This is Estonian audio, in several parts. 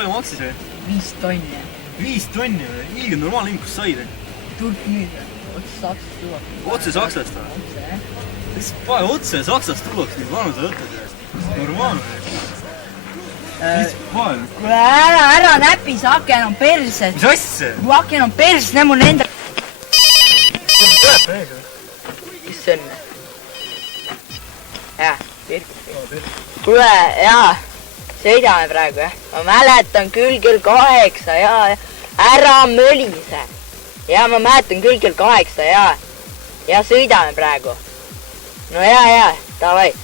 palju maksis või? 5 tonni. 5 tonni või? Ilge normaalne inimene, kus said? Turkmüüd või? Otse Saksast tuuakse. Otse Saksast või? Otse, jah. Mis pane otse Saksast tuuakse, nii vanu sa võtad sellest? Normaalne. Mis pane? Kuule, ära näpi, see aken on perses. Mis asja? Kui aken on perses, need mul enda... Mis see on? Jah, kuule, jaa. Sõidame praegu, jah. Ma mäletan küll 8, jaa. Ära mölise. Jaa, ma mäletan küll 8, jaa. Ja sõidame praegu. No jaa, davai.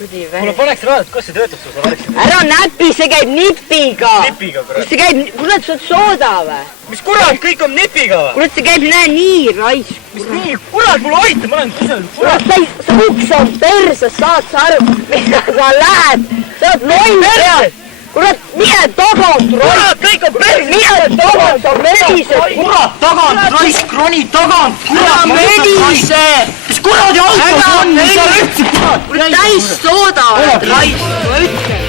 Kuule, paneks raadit, kas see töötab sul värks? Ära näpi, see käib nipiga. Nipiga, kurat. See käib, kurat, sa oled sooda või? Mis kurat, kõik on nipiga või? Kurat, see käib nii raisk. Mis nii? Kurat, mulle aita, ma olen kusel. Kurat, sa uks on perses, saad sa aru, mida sa lähed? Sa oled loll peal. Kurat, mine tagant, Kurat, kõik on perses. Mine tagant, sa mölised. Kurat, tagant, raisk, kroni, tagant. Ära mölise. Mis kuradi autos on? Mis sa üldse kurat? Kurat, täis sooda oled raisk, ma ütlen.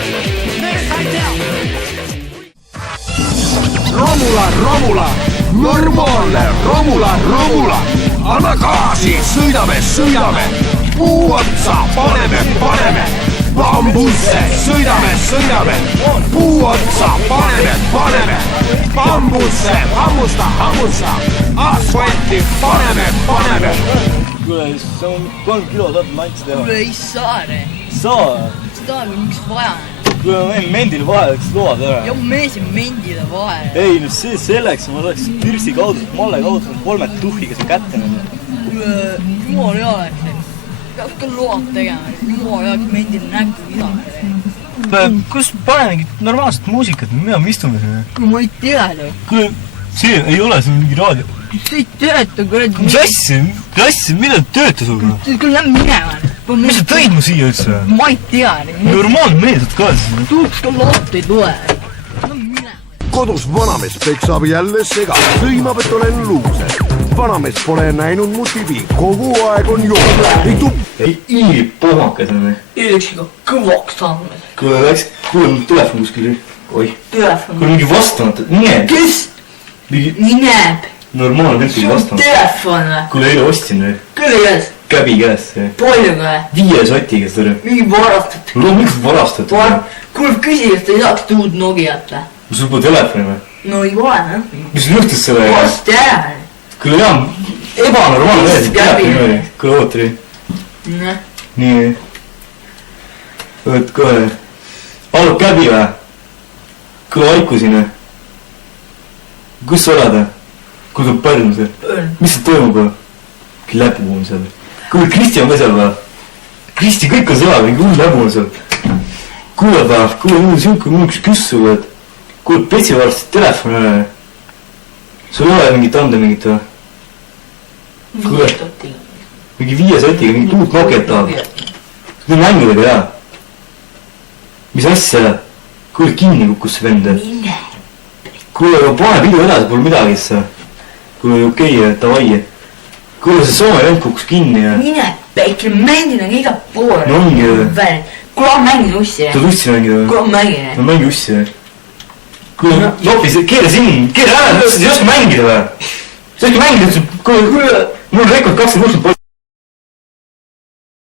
Romula, normaalne, Romula, anna gaasi, sõidame, puu otsa, paneme, bambusse, sõidame, puu otsa, paneme, bambusse, hammusta, asfalti, paneme. Kuule, see on 3 kilo tahab lantsi teha. Kuule, ei saa, ne. Saa? Seda on miks vaja. Kuule, ma võin mendil vahel, eks load ära. Ja ma meesin mendile vahele. Ei, no see selleks, ma saaks pirsi kaudu, malle kaudu, 3 tuhhiga see kätte nende. Kuule, jumal ei oleks. Peaks ka load tegema. Jumal ei oleks mendile näkku midagi. Kus pane mingit normaalset muusikat, mida me istume siin? Kuule, ma ei tea, ne. Kuule, see ei ole siin mingi raadio. See ei tööta, kurat. Mis asja, mida tööta sul? Küll lähen minema. Mis sa tõid mu siia üldse? Ma ei tea, ne. Normaalne meeldud ka siis. Tuuks ka loot ei tule. Lähen minema. Kodus vanamees peksab jälle sega, sõimab, et olen luuser. Vanamees pole näinud mu tibi, kogu aeg on jood. Ei iiri pohmakas on või? Eeksiga kõvaks saanud. Kuule, mul telefon kuskil. Oih. Telefon. Kuule, mingi vastamata. Mine. Kes? Mineb. Normaalne tempel vastamata. Telefon või? Kuule, eile ostsin või? Küll käes. Käbi käes. Palju või? 5 sotiga seda. Mingi varastatud. Mul on miks varastatud. Kuule, küsi, et ei saaks uut Nokiat või? Sul pole telefoni või? No ei ole, noh. Mis juhtus sellega? Vast ära. Kuule, jaa, ebanormaalne Mis meeldib käbi? telefoni. Kuule, ootri. Noh. Nii. Oot kohe. Allu käbi või? Kuule, haiku siin või? Kus sa oled või? Kuule, pärn see. Mis see toimub või? Läbu on seal. Kuule, Kristi on ka seal või? Kristi, kõik on seal, mingi hull läbu on seal. Kuule, mul on siuke, mul üks küssu, et kuule, petsi varsti telefon üle. Sul ei ole mingit anda mingit või? Kuule, mingi 5 sotiga, mingit uut Nokiat tahab. Need mängudega jaa. Mis asja? Kuule, kinni kukkus see vend. Kuule, pane pidu edasi, pole midagi issa. Kuule, okei, davai. Kuule, see Soome vend kukkus kinni ja... Mine, päike, mängin on iga poole. No ongi või? Kuule, mängin ussi. Ta ussi mängida või? Kuule, mängin. No mängi ussi või? Kuule, lopi, keera siin, keera ära, sa ei oska mängida või? Sa ei oska mängida, kuule, mul on rekord 26 pool.